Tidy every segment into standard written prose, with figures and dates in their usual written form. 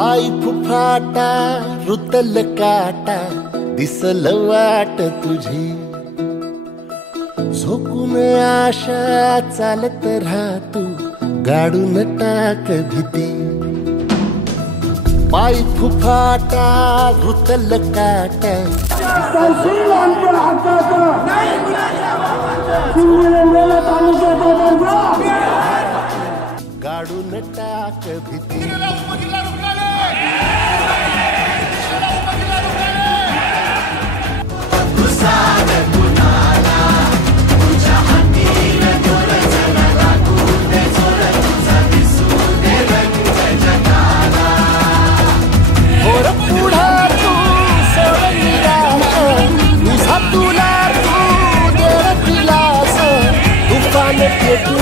पाय फुफाटा रुतल काटा दिसल वाट तुझी झोकून आशा चालत राहतू गाडून टाक भीती पाय फुफाटा रुतल काटा गाडून टाक भीती इथून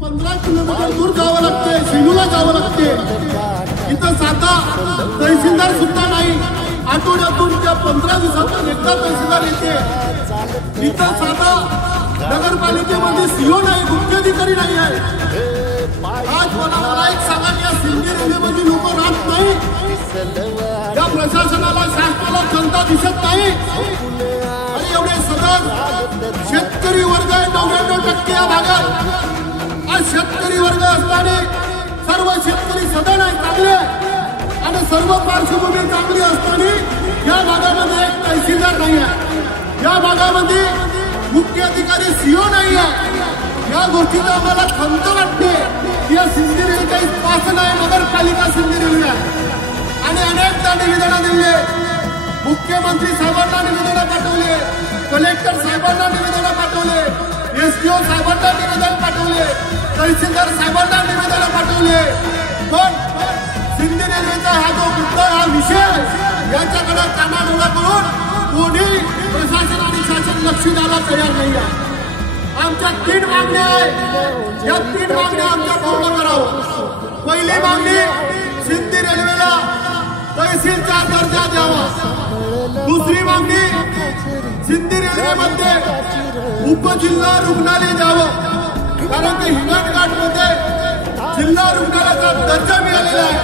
15 किलोमीटर दूर जावं लागते, सिंधूला जावं लागते. इथं साधा तहसीलदार सुद्धा नाही. आठवड्यातून त्या 15 दिवसातून एकदा तहसीलदार येते. इथं साधा नगरपालिकेमध्ये सीओ नाही, मुख्याधिकारी नाही आहे. आज मला एक सांगा, या सिंधी रेल्वेमध्ये लोक राहत नाही. या प्रशासनाला शासनाला जनता दिसत नाही. आणि एवढे सदन शेतकरी वर्ग आहे 99% या भागात. आज शेतकरी वर्ग असताना सर्व शेतकरी सदन आहे चांगले आणि सर्व पार्श्वभूमी चांगली असताना या भागामध्ये एक तहसीलदार नाही आहे. या भागामध्ये मुख्य अधिकारी सीओ नाही आहे. या गोष्टीचा आम्हाला खंत वाटते की या सिंधी रेल्वे काही शासन आहे, नगरपालिका सिंधी रेल्वे आहे. आणि अनेकदा निवेदन दिले, मुख्यमंत्री साहेबांना निवेदन पाठवले, कलेक्टर साहेबांना निवेदन पाठवले, एसडीओ साहेबांना निवेदन पाठवले, तहसीलदार साहेबांना निवेदन पाठवले. पण सिंधी रेल्वेचा हा जो मुद्दा, हा विषय याच्याकडे कानाडोळा करून कोणी प्रशासन आणि शासन लक्ष द्यायला तयार नाही आहे. आमच्या 3 मागण्या आहेत. या 3 मागण्या आमच्या पूर्ण करावं. पहिली मागणी, सिंधी रेल्वेला तहसीलचा दर्जा द्यावा. दुसरी मागणी, सिंधी रेल्वेमध्ये उपजिल्हा रुग्णालय द्यावं. कारण की हिंगणघाटमध्ये जिल्हा रुग्णालयाचा दर्जा मिळालेला आहे.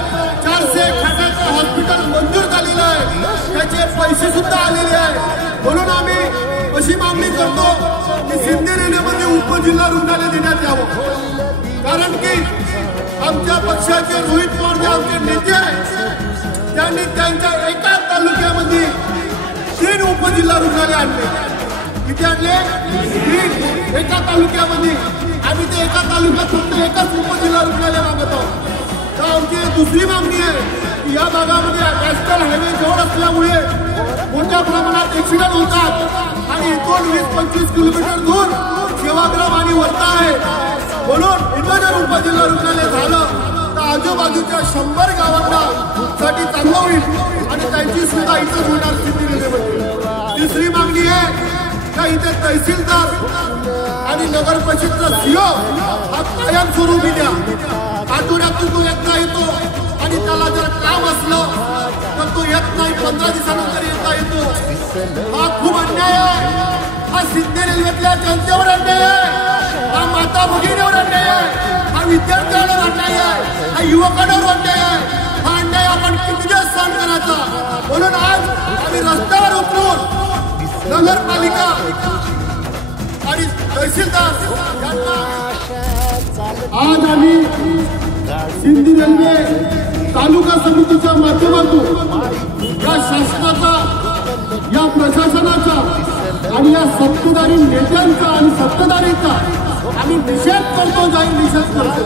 400 खाटाचं हॉस्पिटल मंजूर झालेलं आहे. त्याचे पैसे सुद्धा आलेले आहे. म्हणून आम्ही अशी मागणी करतो की सिंधी रेल्वेमध्ये उपजिल्हा रुग्णालय देण्यात यावं. कारण की आमच्या पक्षाचे रोहित पवार जे आमचे नेते आहेत, त्यांनी त्यांच्या एका तालुक्यामध्ये 3 उपजिल्हा रुग्णालय आणले. किती आणले? 3 एका तालुक्यामध्ये. आम्ही ते एका तालुक्यात फक्त एकच उपजिल्हा रुग्णालय मागत आहोत. तर आमची दुसरी मागणी आहे की या भागामध्ये नॅशनल हायवे जवळ असल्यामुळे मोठ्या प्रमाणात ऍक्सिडेंट होतात आणि इथून 20-25 किलोमीटर दूर सेवाग्राम आणि वर्धा आहे. म्हणून इथं जर उपजिल्हा रुग्णालय झालं तर आजूबाजूच्या 100 गावांना साठी चांगलं होईल आणि त्यांची सुद्धा इथं होणार सिंधी रेल्वेमध्ये. तिसरी मागणी आहे का इथे तहसीलदार आणि नगर परिषदचा सीओ हा कायमस्वरूपी द्या. आठवड्यातून तो एकदा येतो आणि त्याला जर काम असलं तर तो येत नाही, 15 दिवसानंतर येता येतो. हा खूप अन्याय आहे. हा सिंधी रेल्वेतल्या जनतेवर अन्याय आहे. हा माता भगिनीवर अन्याय आहे. हा विद्यार्थ्यांवर अन्याय आहे. हा युवकांवर अन्याय आहे. हा अन्याय आपण किती दिवस सहन करायचा. म्हणून आज आम्ही रस्त्यावर उतरून नगरपालिका आणि तहसीलदार यांना आज आम्ही सिंधी रेल्वे तालुका समितीच्या माध्यमातून या शासनाचा, या प्रशासनाचा आणि या सत्ताधारी नेत्यांचा आणि सत्ताधारीचा आम्ही निषेध करतो, जाहीर निषेध करतो.